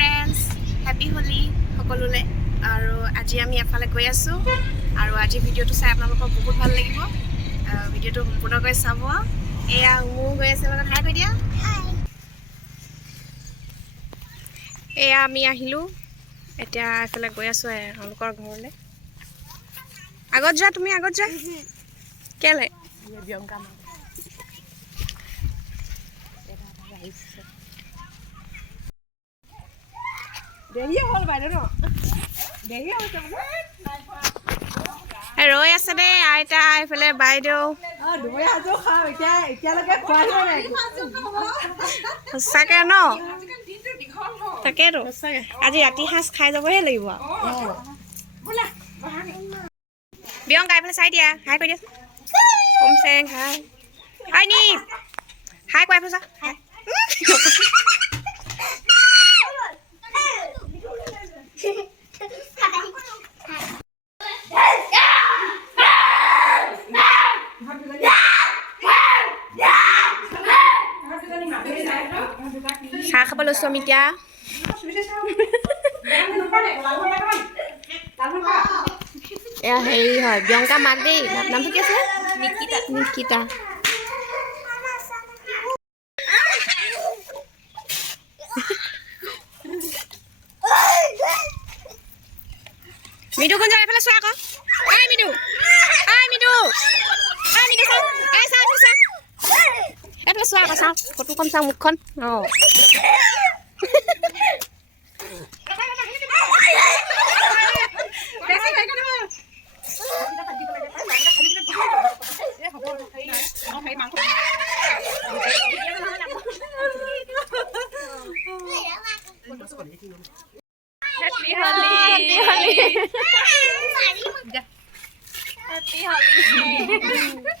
Friends happy Holi সকলোলৈ। আৰু আজি আমি এফালে গৈ আছোঁ। আৰু আজি ভিডিঅ'টো চাই আপোনালোকৰ বহুত ভালো লাগিব। ভিডিঅ'টো সম্পূৰ্ণকৈ চাব। এয়া মোৰ গৈ আছে লগত হাই কৈ দিয়া এয়া আমি আহিলোঁ। এতিয়া এফালে গৈ আছোঁ এওঁলোকৰ ঘৰলৈ। আগত যোৱা তুমি আগত যোৱা? কেলে? দেৰিয়ে হ'ল বাইদেউ ন দেৰিয়ে হৈছে ৰৈ আছে দেই আইতা এইফালে বাইদেউ সঁচাকৈ ন তাকেতো আজি ৰাতি সাঁজ খাই যাবহে লাগিব আৰু বিয়ংকা এইফালে চাই দিয়া হাই কৈ দিয়াচোন হাই হাই নি হাই কৈ এইফালে চা চাহ খাব লৈছোঁ আমি এতিয়া। এয়া হেৰি হয় বিয়ংকা মাক দেই নামটো কি আছিলে নিকিতা নিকিতা। মিঠু কোন যায় এইফালে চোৱা আকৌ। ra có sao có con sao một con ồ Happy Holi. Happy Holi.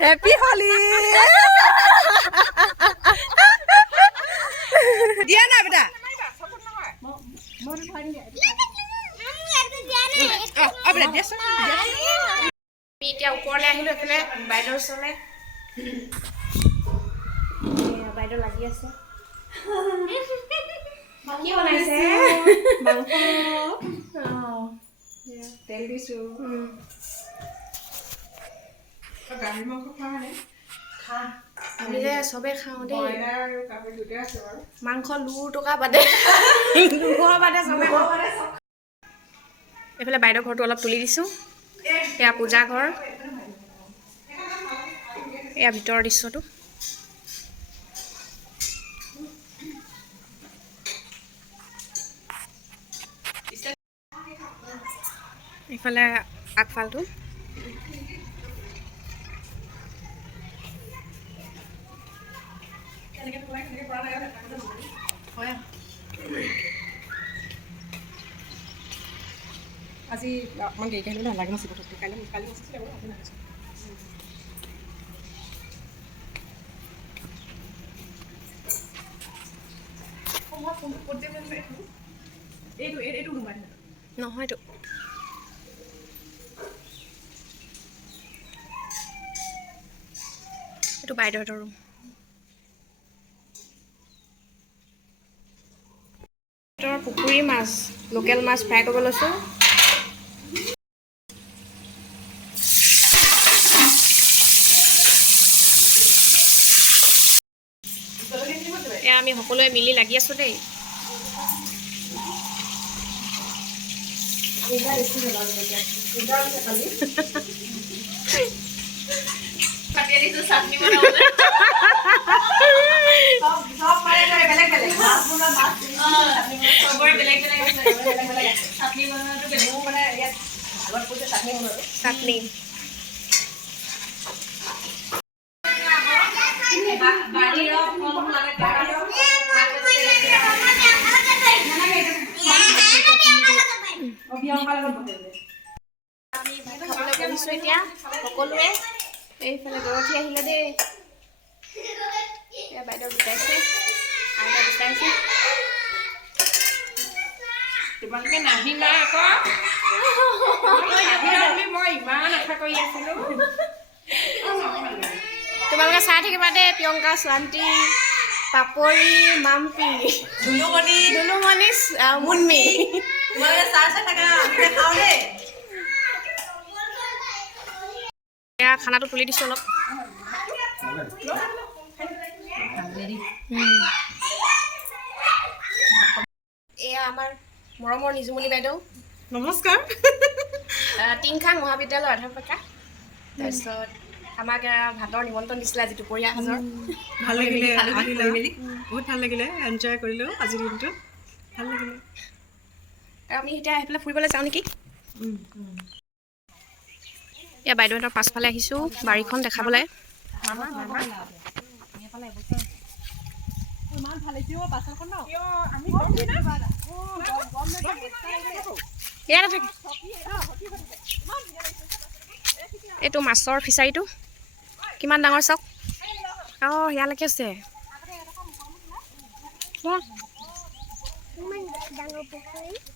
Happy Holi দিয়া না বেটা। আমি এতিয়া ওপৰলৈ আহিলোঁ এইফালে বাইদেউৰ ওচৰলৈ বাইদেউ লাগি আছে কি বনাইছে মাংস অঁ তেল দিছো গাহৰি মাংস খোৱা মানে আমি যে চবেই খাওঁ দেই। মাংস লুৰ টকা বাদে। লুৰ বাদে চবে খাওঁ। এইফালে বাইদেউ ঘৰটো অলপ তুলি দিছোঁ। এয়া পূজা ঘৰ। এয়া ভিতৰৰ দৃশ্যটো। ইফালে আগফালটো। আজি অকণমান দেৰিকৈ আহিলে নালাগে নাছিল পটককৈ কাইলৈ কালি নাছিলে বাৰু আজি নহয়তো। এইটো বাইদেউহঁতৰ ৰুম ভিতৰৰ পুখুৰী মাছ লোকেল মাছ ফ্ৰাই কৰিব লৈছোঁ। এয়া আমি সকলোৱে মিলি লাগি আছোঁ দেই। আনিছো চাটনি বনাবলৈ। অ, চবৰে বেলেগ বেলেগ আছে। চাটনি বনোৱাটো বেলেগ। আমি ভাত খাবলৈ বহিছোঁ এতিয়া সকলোৱে এইফালে দৰঠি আহিলে দেই এয়া বাইদেউ গোটাইছে আইতা গোটাইছে তোমালোকে নাহিলা আকৌ আহিলা বুলি মই ইমান আশা কৰি আছিলো তোমালোকে চাই থাকিবা দেই প্ৰিয়ংকা শান্তি পাপৰি মাম্পি ধুনুমণি দুলুমণি আহ, মুনমি তোমালোকে চাই চাই থাকা আমি খাওঁ দেই এয়া খানাটো তুলি দিছোঁ অলপ। এয়া আমাৰ মৰমৰ নিজুমণি বাইদেউ। নমস্কাৰ। টিংখাং মহাবিদ্যালয়ৰ অধ্যাপিকা তাৰপিছত আমাক ভাতৰ নিমন্ত্ৰণ দিছিলে আজি দুপৰীয়া সাজৰ। ভাল লাগিলে বহুত ভাল লাগিলে এনজয় কৰিলোঁ আজিৰ দিনটো। ভাল লাগিলে। আৰু আমি এতিয়া আহি পেলাই ফুৰিবলৈ যাওঁ নেকি? এয়া বাইদেউহঁতৰ পাছফালে আহিছোঁ বাৰীখন দেখাবলৈ এইটো মাছৰ ফিচাৰীটো কিমান ডাঙৰ চাওক অঁ ইয়ালৈকে আছে বাহ।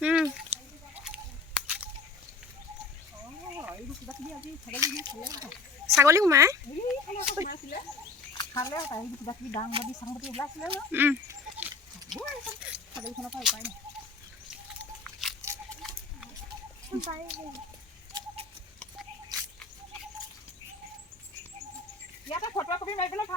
উম। ছাগলী সোমাই উম। ইয়াতে ফটো কপি মাৰিবলৈ ভাল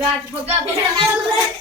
ગાજ ભગા ભગા.